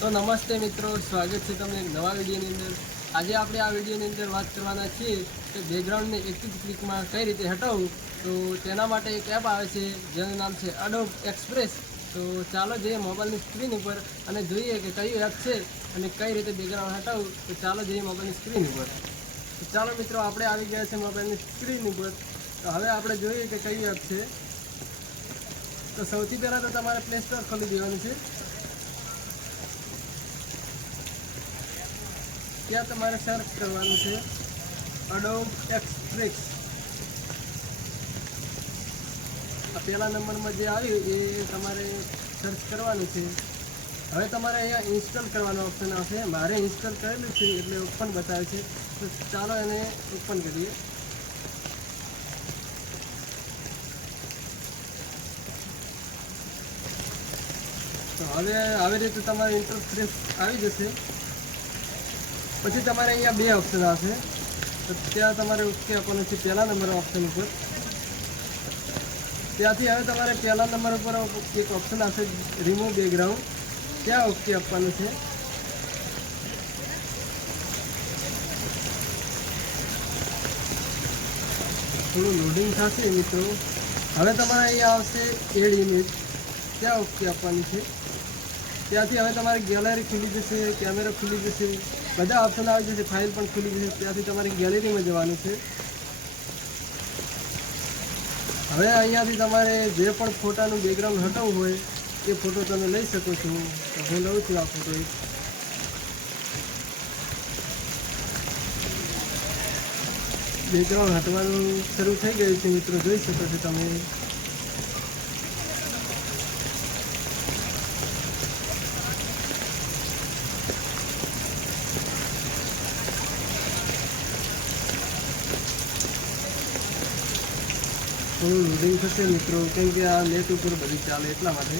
तो नमस्ते मित्रों, स्वागत है तमने एक नवा विडियोनी अंदर। आज આપણે આ વિડિયોની અંદર વાત કરવાના છીએ કે બેકગ્રાઉન્ડને એક જ ક્લિકમાં કઈ રીતે હટાવવું। તો તેના માટે એક એપ આવે છે જેનું નામ છે એડોબ એક્સપ્રેસ। તો ચાલો જઈએ મોબાઈલની સ્ક્રીન ઉપર અને જોઈએ કે કઈ એપ છે અને કઈ રીતે બેકગ્રાઉન્ડ હટાવવું। તો ચાલો જઈએ મોબાઈલની સ્ક્રીન ઉપર। તો ચાલો મિત્રો, આપણે આવી ગયા છે મોબાઈલની સ્ક્રીન ઉપર। તો હવે આપણે જોઈએ કે કઈ એપ છે। તો સૌથી પહેલાં તો તમારે પ્લે સ્ટોર ખોલી દેવાનું છે। ત્યાં તમારે સર્ચ કરવાનું છે એડોબ એક્સપ્રેસ। આ પહેલા નંબરમાં જે આવ્યું એ તમારે સર્ચ કરવાનું છે। હવે તમારે અહીંયા ઇન્સ્ટોલ કરવાનો ઓપ્શન આવશે। મારે ઇન્સ્ટોલ કરેલું છે એટલે ઓપન બતાવે છે। તો ચાલો એને ઓપન કરીએ। તો હવે આવી રીતે તમારે ઇન્ટરફેસ આવી જશે। પછી તમારે અહીંયા બે ઓપ્શન આવશે। તો ત્યાં તમારે ઓકે આપવાનું છે પહેલા નંબર ઓપ્શન ઉપર। ત્યાંથી હવે તમારે પહેલા નંબર ઉપર એક ઓપ્શન આવશે રિમૂવ બેકગ્રાઉન્ડ, ત્યાં ઓકે આપવાનું છે। થોડું લોડિંગ થશે મિત્રો। હવે તમારે અહીંયા આવશે એડ ઇમેજ, ત્યાં ઓકે આપવાની છે। ત્યાંથી હવે તમારી ગેલેરી ખુલી જશે, કેમેરા ખુલી જશે, બધા ઓપ્શન આવી જશે, ફાઇલ પણ ખુલી જશે। ત્યાંથી તમારે ગેલેરીમાં જવાનું છે। હવે અહીંયાથી તમારે જે પણ ફોટાનું બેકગ્રાઉન્ડ હટાવવું હોય એ ફોટો તમે લઈ શકો છો। તો હું લઉં છું આ ફોટો। બેકગ્રાઉન્ડ હટવાનું શરૂ થઈ ગયું છે મિત્રો, જોઈ શકો છો તમે। થોડું લોડિંગ થશે મિત્રો, કેમ કે આ નેટ ઉપર બધી ચાલે એટલા માટે।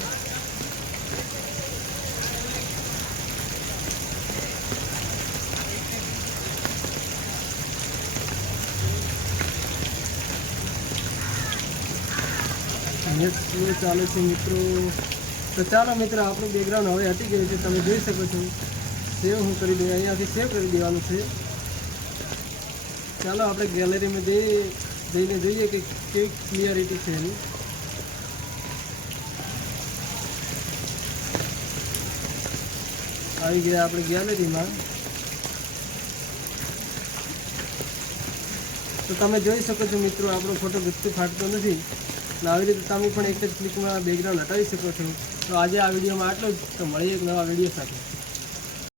નેટ સ્લો ચાલે છે મિત્રો। તો ચાલો મિત્રો, આપણું બેકગ્રાઉન્ડ હવે હટી ગયું છે, તમે જોઈ શકો છો। સેવ હું કરી દઉં, અહીંયાથી સેવ કરી દેવાનું છે। ચાલો આપણે ગેલેરીમાં જઈને જોઈએ કે કેવી ક્લિયરિટી છે એની। આવી ગયા આપણે ગેલેરીમાં। તો તમે જોઈ શકો છો મિત્રો, આપણો ફોટો ગત્તુ ફાટતો નથી। આવી રીતે તમે પણ એક જ ક્લિકમાં બેકગ્રાઉન્ડ હટાવી શકો છો। તો આજે આ વિડીયોમાં આટલું જ। તો મળીએ એક નવા વિડીયો સાથે।